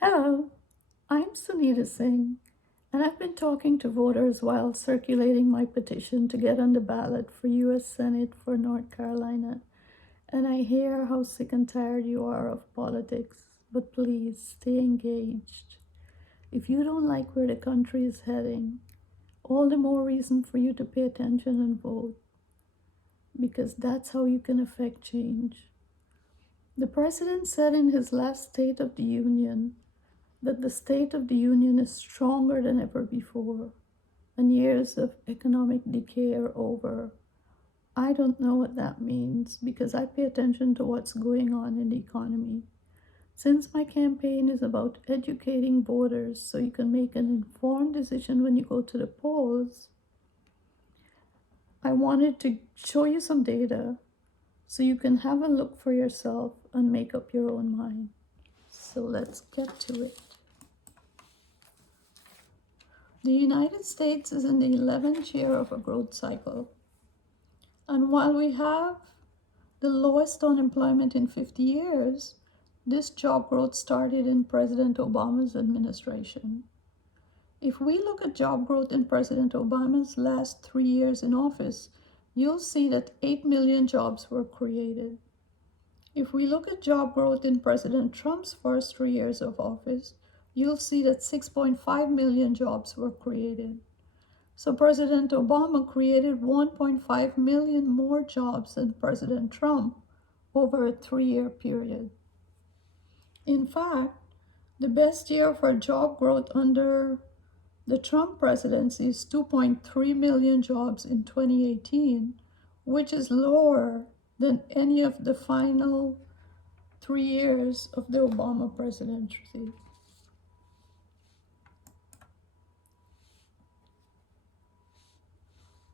Hello, I'm Sunita Singh, and I've been talking to voters while circulating my petition to get on the ballot for U.S. Senate for North Carolina. And I hear how sick and tired you are of politics, but please stay engaged. If you don't like where the country is heading, all the more reason for you to pay attention and vote, because that's how you can affect change. The president said in his last State of the Union that the State of the Union is stronger than ever before, and years of economic decay are over. I don't know what that means because I pay attention to what's going on in the economy. Since my campaign is about educating voters so you can make an informed decision when you go to the polls, I wanted to show you some data so you can have a look for yourself and make up your own mind. So let's get to it. The United States is in the 11th year of a growth cycle. And while we have the lowest unemployment in 50 years, this job growth started in President Obama's administration. If we look at job growth in President Obama's last 3 years in office, you'll see that 8 million jobs were created. If we look at job growth in President Trump's first 3 years of office, you'll see that 6.5 million jobs were created. So President Obama created 1.5 million more jobs than President Trump over a 3-year period. In fact, the best year for job growth under the Trump presidency is 2.3 million jobs in 2018, which is lower than any of the final 3 years of the Obama presidency.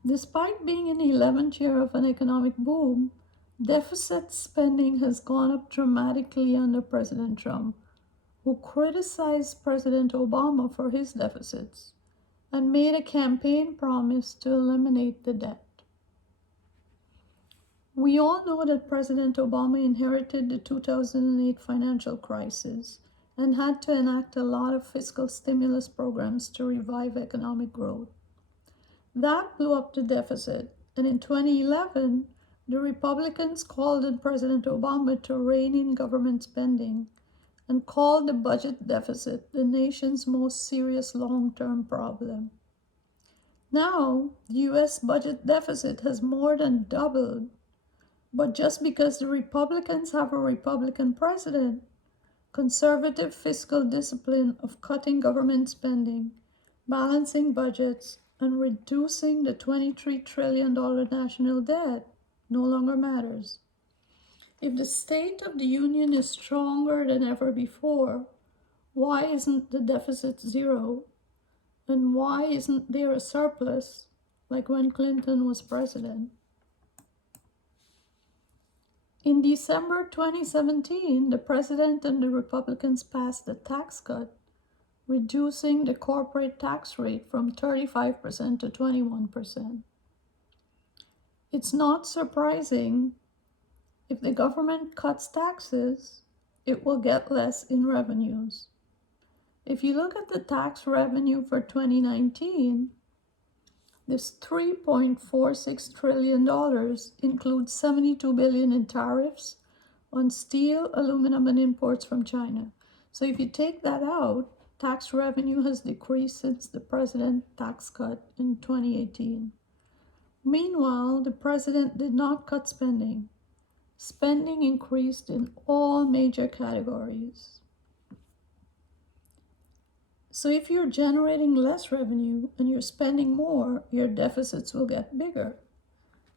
Despite being in the 11th year of an economic boom, deficit spending has gone up dramatically under President Trump, who criticized President Obama for his deficits and made a campaign promise to eliminate the debt. We all know that President Obama inherited the 2008 financial crisis and had to enact a lot of fiscal stimulus programs to revive economic growth. That blew up the deficit, and in 2011, the Republicans called on President Obama to rein in government spending and called the budget deficit the nation's most serious long-term problem. Now, the US budget deficit has more than doubled, but just because the Republicans have a Republican president, conservative fiscal discipline of cutting government spending, balancing budgets, and reducing the $23 trillion national debt no longer matters. If the State of the Union is stronger than ever before, why isn't the deficit zero? And why isn't there a surplus like when Clinton was president? In December 2017, the president and the Republicans passed a tax cut reducing the corporate tax rate from 35% to 21%. It's not surprising if the government cuts taxes, it will get less in revenues. If you look at the tax revenue for 2019, this $3.46 trillion includes $72 billion in tariffs on steel, aluminum, and imports from China. So if you take that out, tax revenue has decreased since the president tax cut in 2018. Meanwhile, the president did not cut spending. Spending increased in all major categories. So if you're generating less revenue and you're spending more, your deficits will get bigger.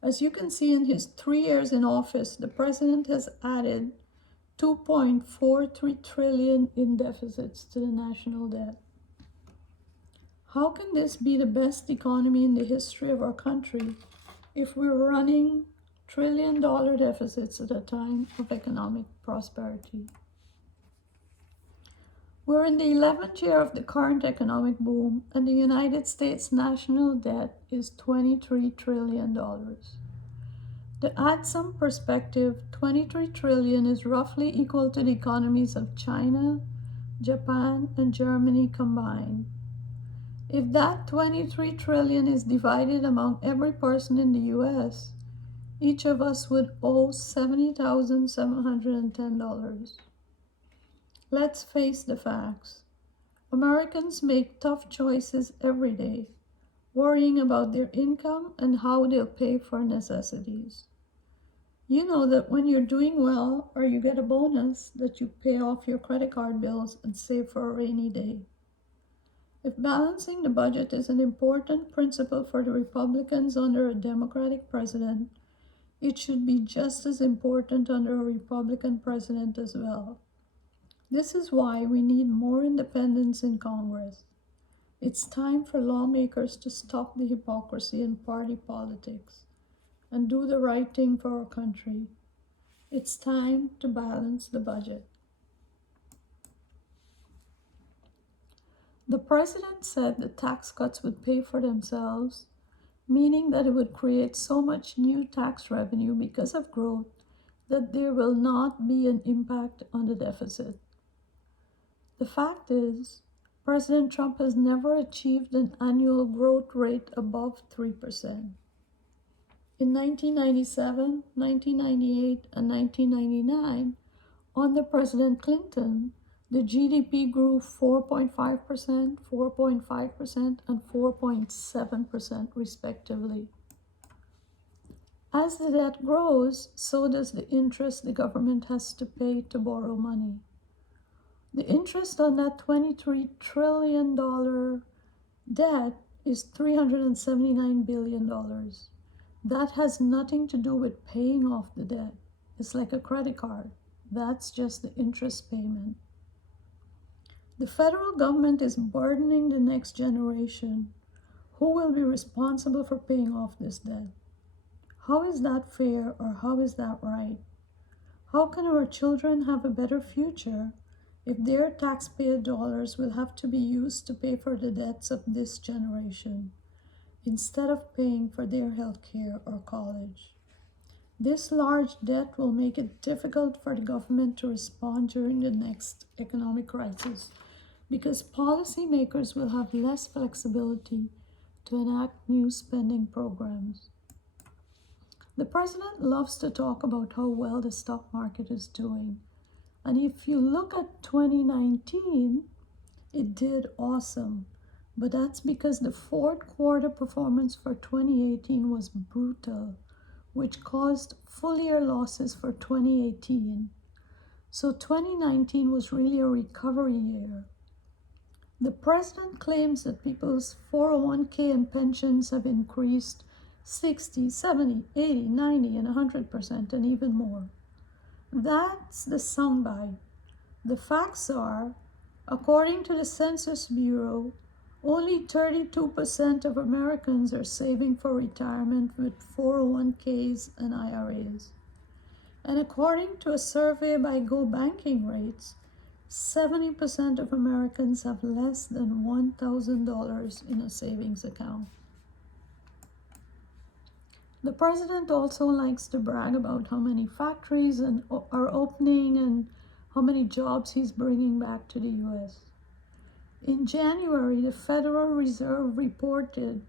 As you can see in his 3 years in office, the president has added $2.43 trillion in deficits to the national debt. How can this be the best economy in the history of our country if we're running trillion-dollar deficits at a time of economic prosperity? We're in the 11th year of the current economic boom, and the United States national debt is $23 trillion. To add some perspective, $23 trillion is roughly equal to the economies of China, Japan, and Germany combined. If that 23 trillion is divided among every person in the US, each of us would owe $70,710. Let's face the facts. Americans make tough choices every day, worrying about their income and how they'll pay for necessities. You know that when you're doing well or you get a bonus, that you pay off your credit card bills and save for a rainy day. If balancing the budget is an important principle for the Republicans under a Democratic president, it should be just as important under a Republican president as well. This is why we need more independence in Congress. It's time for lawmakers to stop the hypocrisy in party politics and do the right thing for our country. It's time to balance the budget. The president said the tax cuts would pay for themselves, meaning that it would create so much new tax revenue because of growth that there will not be an impact on the deficit. The fact is, President Trump has never achieved an annual growth rate above 3%. In 1997, 1998, and 1999, under President Clinton, the GDP grew 4.5%, 4.5%, and 4.7% respectively. As the debt grows, so does the interest the government has to pay to borrow money. The interest on that $23 trillion debt is $379 billion. That has nothing to do with paying off the debt. It's like a credit card. That's just the interest payment. The federal government is burdening the next generation. Who will be responsible for paying off this debt? How is that fair, or how is that right? How can our children have a better future if their taxpayer dollars will have to be used to pay for the debts of this generation, instead of paying for their health care or college? This large debt will make it difficult for the government to respond during the next economic crisis, because policymakers will have less flexibility to enact new spending programs. The president loves to talk about how well the stock market is doing. And if you look at 2019, it did awesome. But that's because the fourth quarter performance for 2018 was brutal, which caused full year losses for 2018. So 2019 was really a recovery year. The president claims that people's 401k and pensions have increased 60, 70, 80, 90, and 100%, and even more. That's the soundbite. The facts are, according to the Census Bureau, only 32% of Americans are saving for retirement with 401ks and IRAs. And according to a survey by Go Banking Rates, 70% of Americans have less than $1,000 in a savings account. The president also likes to brag about how many factories are opening and how many jobs he's bringing back to the US. In January, the Federal Reserve reported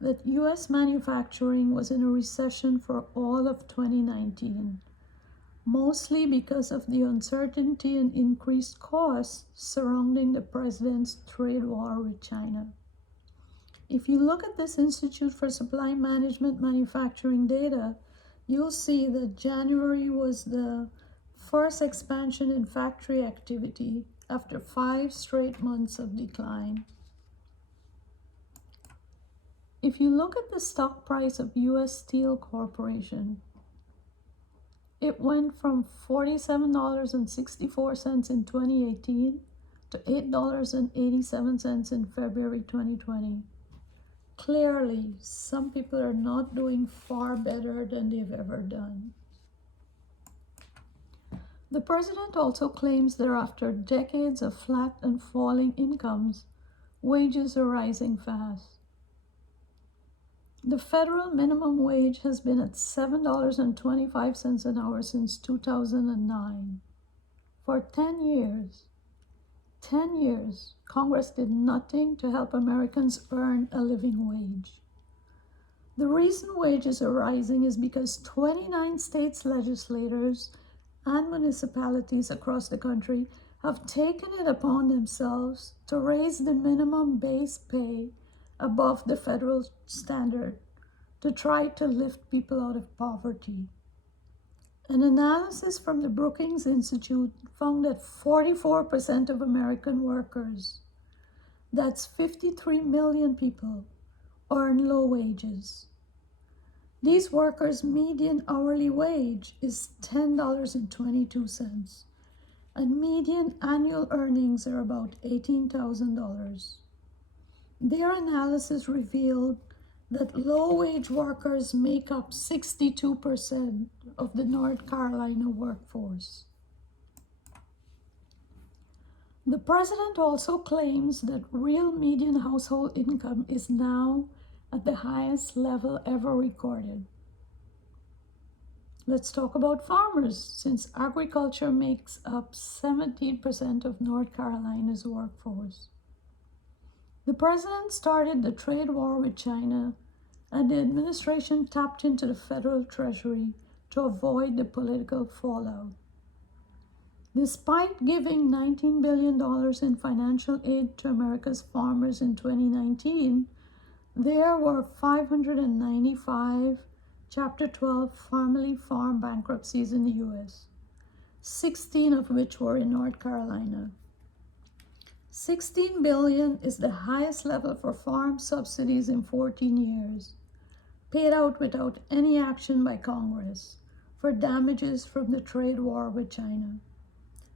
that US manufacturing was in a recession for all of 2019, mostly because of the uncertainty and increased costs surrounding the president's trade war with China. If you look at this Institute for Supply Management manufacturing data, you'll see that January was the first expansion in factory activity after 5 straight months of decline. If you look at the stock price of US Steel Corporation, it went from $47.64 in 2018 to $8.87 in February 2020. Clearly, some people are not doing far better than they've ever done. The president also claims that after decades of flat and falling incomes, wages are rising fast. The federal minimum wage has been at $7.25 an hour since 2009. For 10 years. 10 years, Congress did nothing to help Americans earn a living wage. The reason wages are rising is because 29 states legislators and municipalities across the country have taken it upon themselves to raise the minimum base pay above the federal standard to try to lift people out of poverty. An analysis from the Brookings Institute found that 44% of American workers, that's 53 million people, earn low wages. These workers' median hourly wage is $10.22, and median annual earnings are about $18,000. Their analysis revealed that low-wage workers make up 62% of the North Carolina workforce. The president also claims that real median household income is now at the highest level ever recorded. Let's talk about farmers, since agriculture makes up 17% of North Carolina's workforce. The president started the trade war with China, and the administration tapped into the federal treasury to avoid the political fallout. Despite giving $19 billion in financial aid to America's farmers in 2019, there were 595 Chapter 12 family farm bankruptcies in the U.S., 16 of which were in North Carolina. $16 billion is the highest level for farm subsidies in 14 years, paid out without any action by Congress for damages from the trade war with China.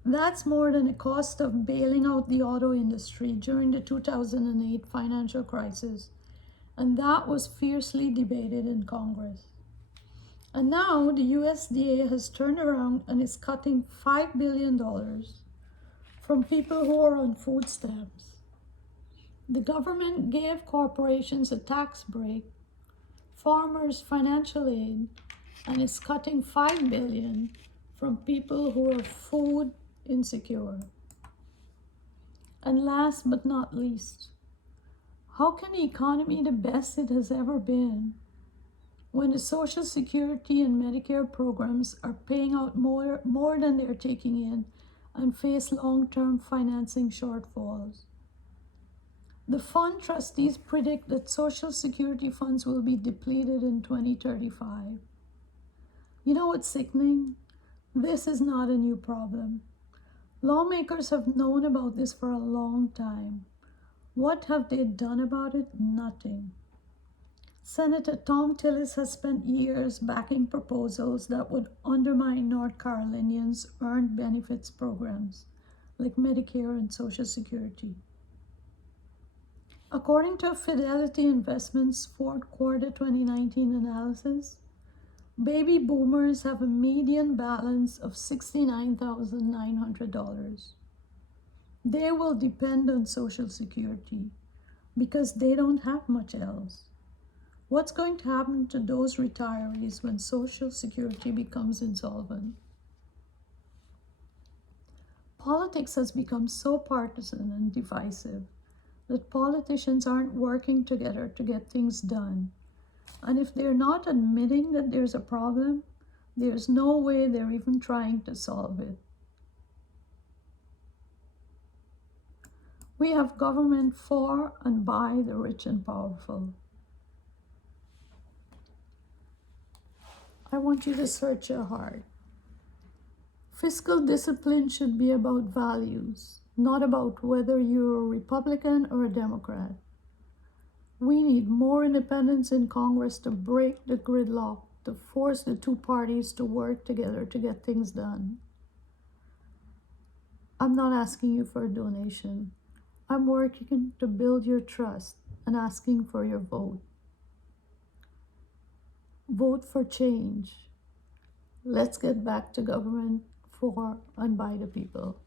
That's more than the cost of bailing out the auto industry during the 2008 financial crisis, and that was fiercely debated in Congress. And now the USDA has turned around and is cutting $5 billion from people who are on food stamps. The government gave corporations a tax break, farmers financial aid, and is cutting $5 billion from people who are food insecure. And last but not least, how can the economy the best it has ever been when the Social Security and Medicare programs are paying out more than they're taking in and face long-term financing shortfalls? The fund trustees predict that Social Security funds will be depleted in 2035. You know what's sickening? This is not a new problem. Lawmakers have known about this for a long time. What have they done about it? Nothing. Senator Tom Tillis has spent years backing proposals that would undermine North Carolinians' earned benefits programs, like Medicare and Social Security. According to a Fidelity Investments fourth quarter 2019 analysis, baby boomers have a median balance of $69,900. They will depend on Social Security because they don't have much else. What's going to happen to those retirees when Social Security becomes insolvent? Politics has become so partisan and divisive that politicians aren't working together to get things done. And if they're not admitting that there's a problem, there's no way they're even trying to solve it. We have government for and by the rich and powerful. I want you to search your heart. Fiscal discipline should be about values, not about whether you're a Republican or a Democrat. We need more independence in Congress to break the gridlock, to force the two parties to work together to get things done. I'm not asking you for a donation. I'm working to build your trust and asking for your vote. Vote for change. Let's get back to government for and by the people.